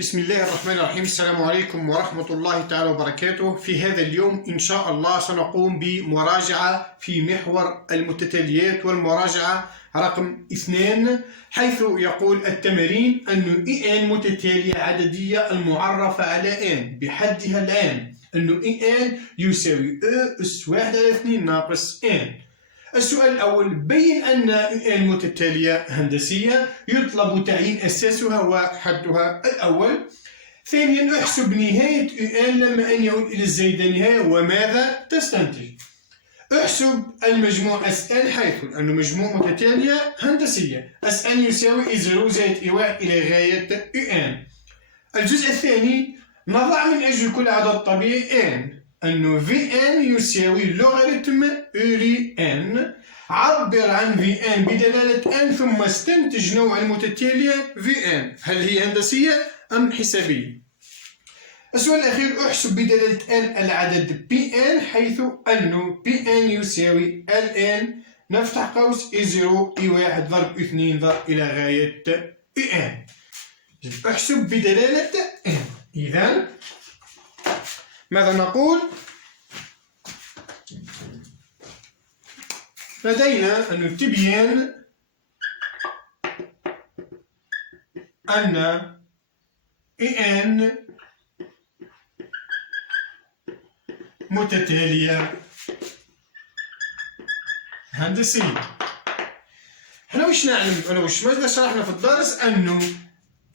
بسم الله الرحمن الرحيم. السلام عليكم ورحمة الله تعالى وبركاته. في هذا اليوم إن شاء الله سنقوم بمراجعة في محور المتتاليات، والمراجعة رقم 2، حيث يقول التمرين أن إن متتالية عددية المعرفة على إن بحدها الآن، أن إن يساوي أس 1 على 2 ناقص إن. السؤال الأول: بين أن إن متتالية هندسية يطلب تعيين أساسها وحدها الأول. ثانيا: احسب نهاية إن لما أن يعود إلى الزائد نهاية وماذا تستنتج. احسب المجموع SN، حيث أن مجموع متتالية هندسية SN يساوي إ0 زائد إ1 إلى غاية UN. الجزء الثاني: نضع من أجل كل عدد طبيعي N أنه Vn يساوي لوغاريتم أوري N. عبر عن Vn بدلالة N ثم استنتج نوع المتتالية Vn، هل هي هندسية أم حسابية؟ السؤال الأخير: احسب بدلالة N العدد Pn، حيث أنه Pn يساوي Ln نفتح قوس إ0 إ1 ضرب 2 ضرب إلى غاية En. احسب بدلالة N. إذن ماذا نقول؟ لدينا أن تبين أن إن متتالية هندسية. احنا وش نعلم؟ ماذا شرحنا في الدرس؟ أنه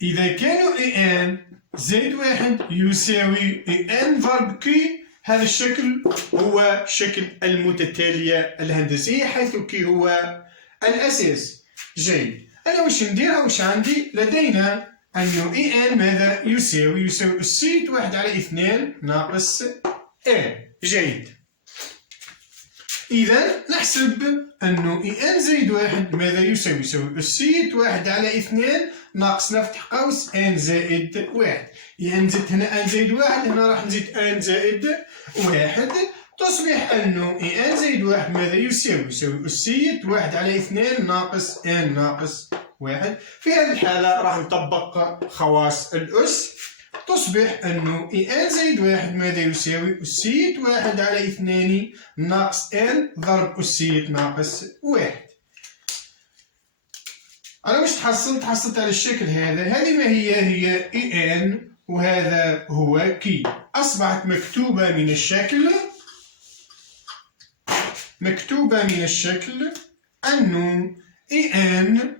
إذا كانوا إن زائد 1 يساوي إن ضرب كي، هذا الشكل هو شكل المتتالية الهندسية، حيث كي هو الأساس. جيد. أنا وش نديرها؟ وش عندي؟ لدينا أنه إن ماذا يساوي أسيت 1 على 2 ناقص إن. جيد. إذا نحسب أنه إن زائد 1 ماذا يساوي أسيت 1 على 2 ناقص نفتح قوس إن زائد 1. إن زدت هنا إن زائد 1، هنا راح نزيد إن زائد 1، تصبح أنه إن زائد 1 ماذا يساوي أسيت 1 على 2 ناقص إن ناقص 1. في هذه الحالة راح نطبق خواص الأس، تصبح أنه إن زائد 1 ماذا يساوي أسيت 1 على 2 ناقص إن ضرب أسيت ناقص 1. أنا وش تحصلت على الشكل هذا. هذه ما هي إن، وهذا هو كي. أصبحت مكتوبة من الشكل أنه إن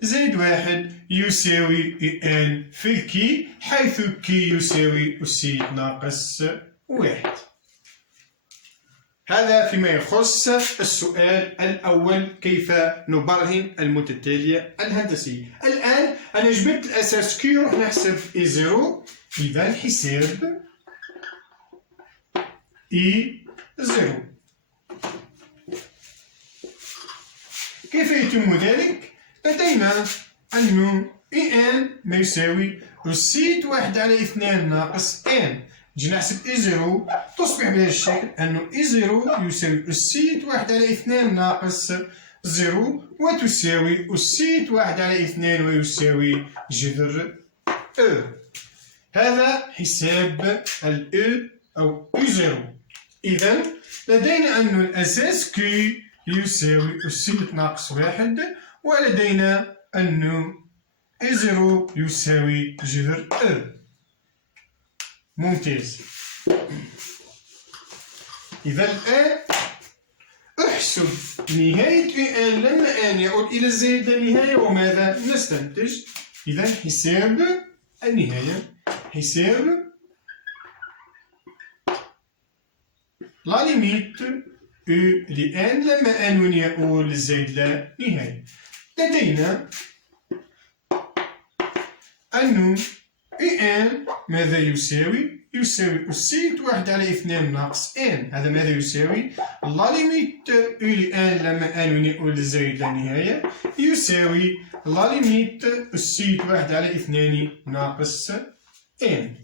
زائد 1 يساوي إن في الكي، حيث كي يساوي أسيت ناقص 1. هذا فيما يخص السؤال الأول: كيف نبرهن المتتالية الهندسية. الآن أنا جبت الأساس كي، نروح نحسب إ0. إذا حساب إ0. كيف يتم ذلك؟ لدينا أنه إن ما يساوي أسيت 1 على 2 ناقص إن. نجي نحسب إ0، تصبح بهذا الشكل أنه إ0 يساوي أسيت 1 على 2 ناقص 0، وتساوي أسيت 1 على 2 ويساوي جذر أ. هذا حساب الأ أو إ0. إذن لدينا أن الأساس كي يساوي أسيت ناقص 1، ولدينا أنه إ0 يساوي جذر أ. ممتاز. إذا الآن احسب نهاية إن لما أن يعود إلى الزائد نهاية وماذا نستنتج. إذا حساب النهاية، حساب لا ليميت أو لأن لما أن يعود للزائد لا نهاية. لدينا أنه إن ماذا يساوي أسيت 1 على 2 ناقص إن. هذا ماذا يساوي لا ليميت أو لأن لما أن يعود للزائد لا نهاية يساوي لا ليميت أسيت 1 على 2 ناقص إن.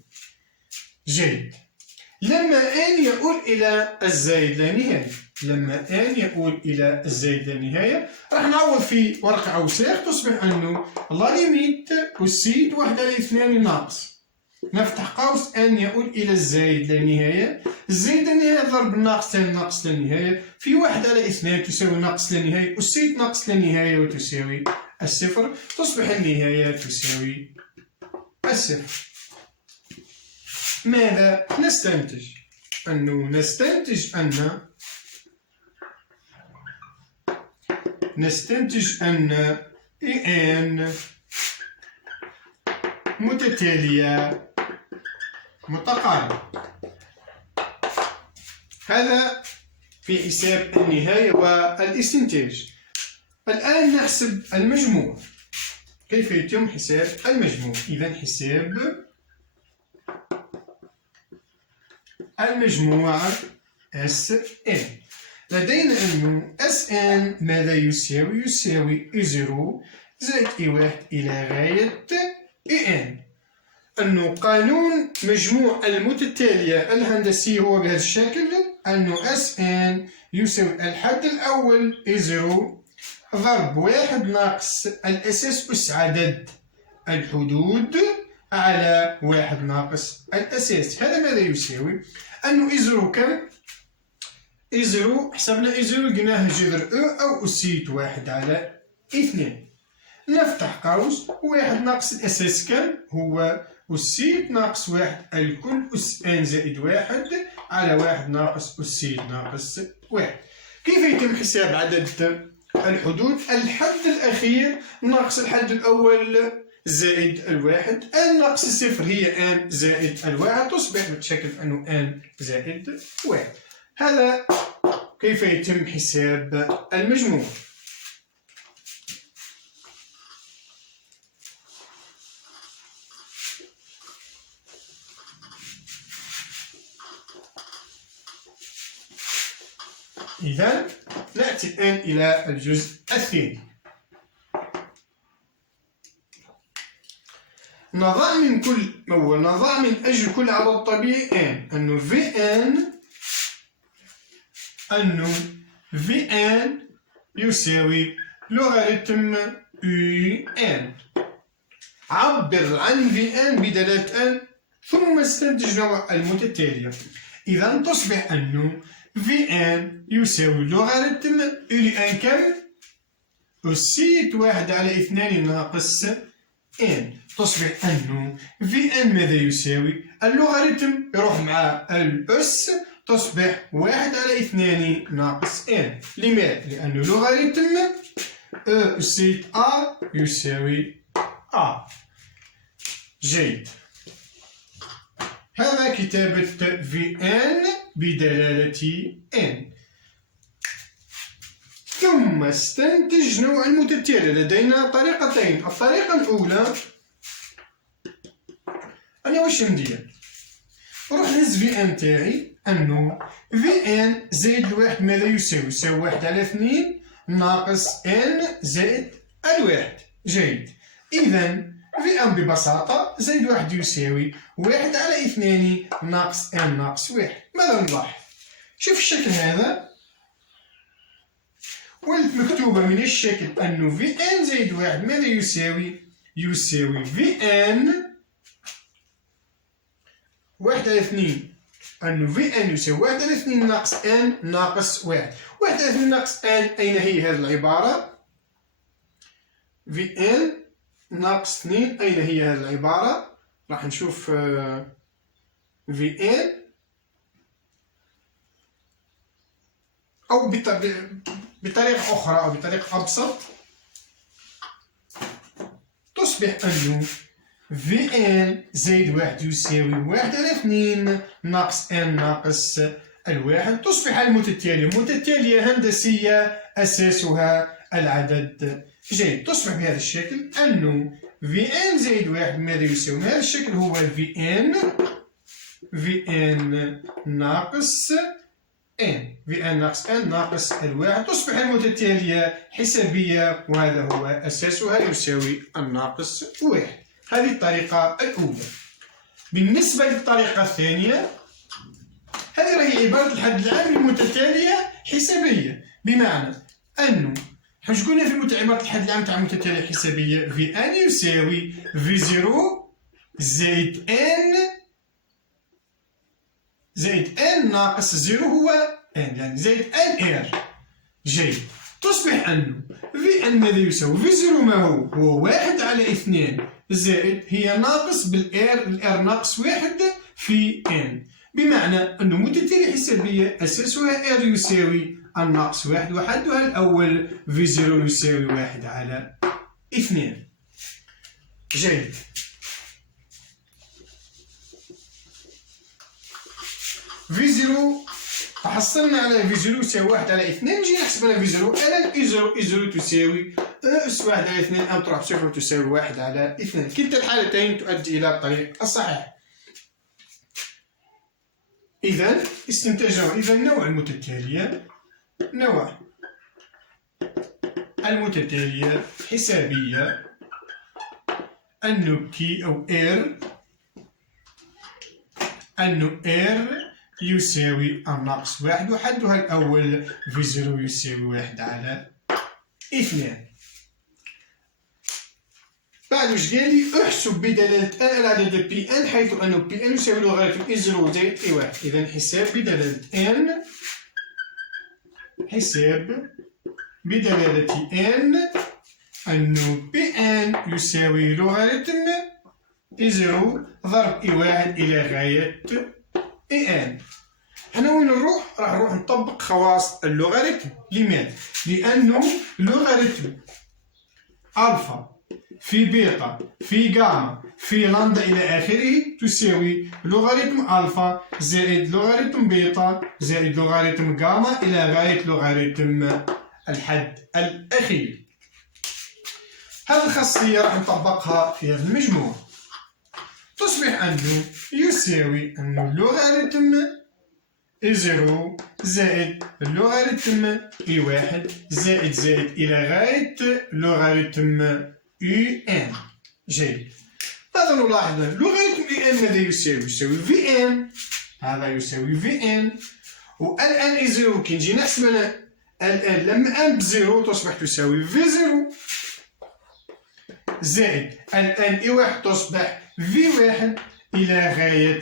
جيد. لما أن يعود إلى الزائد لا نهاية، لما n يؤول إلى الزائد للنهاية راح نعوض في ورقة أوساخ، تصبح أنه لا ليميت أسيد 1/2 ناقص، نفتح قوس n يؤول إلى الزائد للنهاية، الزائد للنهاية ضرب الناقص تاع الناقص للنهاية في 1/2 تساوي ناقص للنهاية أسيد ناقص للنهاية وتساوي الصفر، تصبح النهاية تساوي الصفر. ماذا نستنتج؟ نستنتج أن n متتالية متقاربة. هذا في حساب النهاية والاستنتاج. الآن نحسب المجموع. كيف يتم حساب المجموع؟ إذا حساب المجموع Sn. لدينا أنه Sn ماذا يساوي؟ يساوي E0 زائد E1 إلى غاية En. أنه قانون مجموع المتتالية الهندسي هو بهذا الشكل، أنه Sn يساوي الحد الأول E0 ضرب 1 ناقص الأساس أس عدد الحدود على 1 ناقص الأساس. هذا ماذا يساوي؟ أنه E0 كم؟ E0 حسبنا E0 لقيناه جذر أو أسيت 1/2. نفتح قوس 1 ناقص الأساس كم؟ هو أسيت ناقص 1 الكل أس n زائد 1 على 1 ناقص أسيت ناقص 1. كيف يتم حساب عدد الحدود؟ الحد الأخير ناقص الحد الأول زائد الواحد، n ناقص الصفر هي n زائد الواحد، تصبح بشكل أنه n زائد 1. هذا كيف يتم حساب المجموع. إذا نأتي الآن إلى الجزء الثاني. نضع من أجل كل عدد طبيعي n أنه Vn يساوي لوغاريتم Un. عبر عن Vn بدلالة n ثم استنتج نوع المتتالية. إذا تصبح أنه Vn يساوي لوغاريتم ان كم؟ أسيت 1/2 ناقص n. تصبح أنه Vn ماذا يساوي؟ اللوغاريتم يروح مع الأس، تصبح 1/2 ناقص n. لماذا؟ لأن لوغاريتم أسيت a يساوي a. جيد. هذا كتابة Vn بدلالة n. ثم استنتج نوع المتتالية. لدينا طريقتين. الطريقة الأولى أنا واش ندير؟ نروح نهز Vn تاعي أنه Vn زائد الواحد ماذا يساوي؟ يساوي 1/2 ناقص n زائد الواحد. جيد. إذا Vn ببساطة زائد واحد يساوي 1/2 ناقص n ناقص 1. ماذا نلاحظ؟ شوف الشكل هذا، ولد مكتوبة من الشكل أنه Vn زائد واحد ماذا يساوي؟ يساوي Vn 1/2 أنه Vn يساوي 1/2 ناقص n ناقص 1. 1/2 ناقص n أين هي هذه العبارة؟ Vn ناقص 2 أين هي هذه العبارة؟ راح نشوف Vn أو بطريقة أخرى أو بطريقة أبسط تصبح أنه Vn زائد واحد يساوي 1/2 ناقص n ناقص الواحد. تصبح المتتالية متتالية هندسية أساسها العدد. جيد. تصبح بهذا الشكل أنه Vn زائد واحد ماذا يساوي؟ هذا الشكل هو Vn ناقص n. Vn ناقص n ناقص الواحد. تصبح المتتالية حسابية وهذا هو أساسها يساوي الناقص 1. هذه الطريقة الأولى. بالنسبة للطريقة الثانية، هذه هي عبارة الحد العام للمتتالية حسابية، بمعنى أنه حيت قلنا في متعلمات الحد العام تاع المتتالية الحسابية في ان يساوي في زيرو زائد ان ناقص زيرو هو ان، يعني زائد ان ار. جيد. تصبح أنه في ان ماذا يساوي؟ في زيرو ما هو 1 على 2 زائد هي ناقص الار ناقص 1 في ان، بمعنى أنه متتالية حسابية أساسها ار يساوي الناقص 1 وحدها الأول في زيرو يساوي 1 على 2. جيد. في زيرو حصلنا على في زيرو يساوي 1 على 2، نجي نحسب على في زيرو. الآن اي زيرو تساوي أس 1 على 2 أو تروح بصفر تساوي 1 على 2. كلتا الحالتين تؤدي إلى الطريق الصحيح. إذا استنتجنا نوع المتتالية حسابية أنه كي أو أنه يساوي الناقص 1 وحدها الأول في زيرو يساوي 1 على 2. بعد واش قال لي؟ احسب بدلالة ان العدد بي ان حيث أنه بي ان يساوي لوغاريتم اي زيرو زائد اي 1. إذا حساب بدلالة ان أنه بي ان يساوي لوغاريتم اي زيرو ضرب اي 1 إلى غاية اي ان. حنا وين نروح؟ راح نروح نطبق خواص اللوغاريتم. لماذا؟ لأنه لوغاريتم ألفا في بيتا في جاما في لامدا إلى آخره تساوي لوغاريتم ألفا زائد لوغاريتم بيتا زائد لوغاريتم جاما إلى غاية لوغاريتم الحد الأخير. هذه الخاصية راح نطبقها في هذا المجموع. تصبح أنه يساوي أنه لوغاريتم اي زيرو زائد لوغاريتم اي 1 زائد إلى غاية لوغاريتم يو ان. جيد. ماذا نلاحظ؟ لوغاريتم اي ان ماذا يساوي؟ يساوي في ان. هذا يساوي في ان. والان اي زيرو كي نجي نحسب انا الان لما ان بزيرو تصبح تساوي في زيرو زائد الان اي 1 تصبح في 1 إلى غاية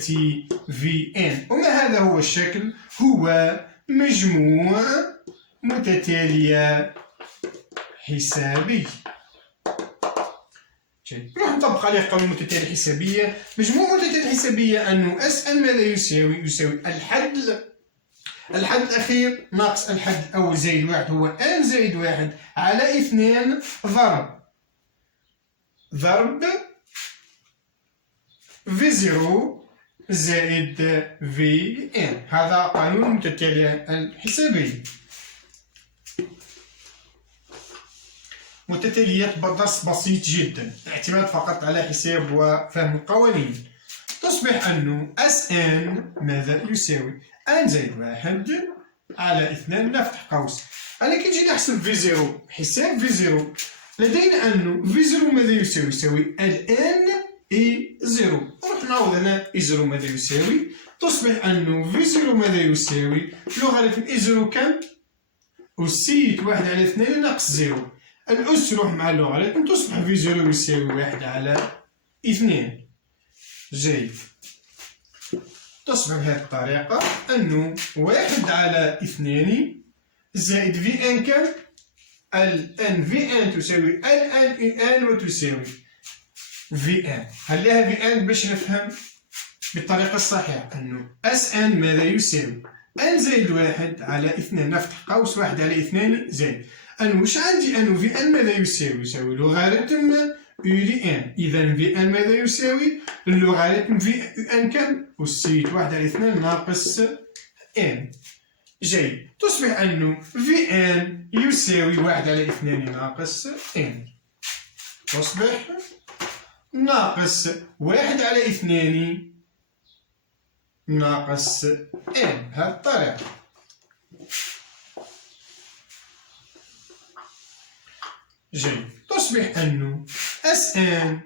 في ان. وما هذا هو الشكل؟ هو مجموع متتالية حسابي. نروح نطبق عليه قانون المتتالية الحسابية. مجموع متتالية حسابية أنه اس ان ماذا يساوي؟ يساوي الحد الأخير ناقص الحد الأول زائد 1 هو ان زائد 1 على 2 ضرب في زيرو زائد في ان. هذا قانون المتتالية الحسابية. متتاليات بدرس بسيط جدا، اعتماد فقط على حساب وفهم القوانين. تصبح أنه اس ان ماذا يساوي؟ ان زائد 1 على 2 نفتح قوس. أنا كي نجي نحسب في زيرو حساب في زيرو لدينا أنه في زيرو ماذا يساوي؟ يساوي الان اي زيرو. نروح نعوض هنا اي زيرو ماذا يساوي؟ تصبح أنه في زيرو ماذا يساوي؟ لوغاريتم اي زيرو كم؟ أسيت 1 على 2 ناقص زيرو. الأس تروح مع اللوغاريتم تصبح في زيرو يساوي 1 على 2. جيد. تصبح بهذه الطريقة أنه 1 على 2 زائد في ان كم؟ الان في ان تساوي الان اي ان وتساوي في ان. خليها في ان باش نفهم بالطريقة الصحيحة أنه اس ان ماذا يساوي؟ ان زائد 1 على 2 نفتح قوس 1 على 2 زائد أنه واش عندي؟ أنه في ان ماذا يساوي؟ يساوي لوغاريتم يو دي ان. إذا في ان ماذا يساوي؟ اللوغاريتم في ان كم؟ أسيت 1 على 2 ناقص ان. جيد. تصبح أنه في ان يساوي 1 على 2 ناقص ان. تصبح ناقص 1 على 2 ناقص ان. بهذه الطريقة. جيد. تصبح أنه اس ان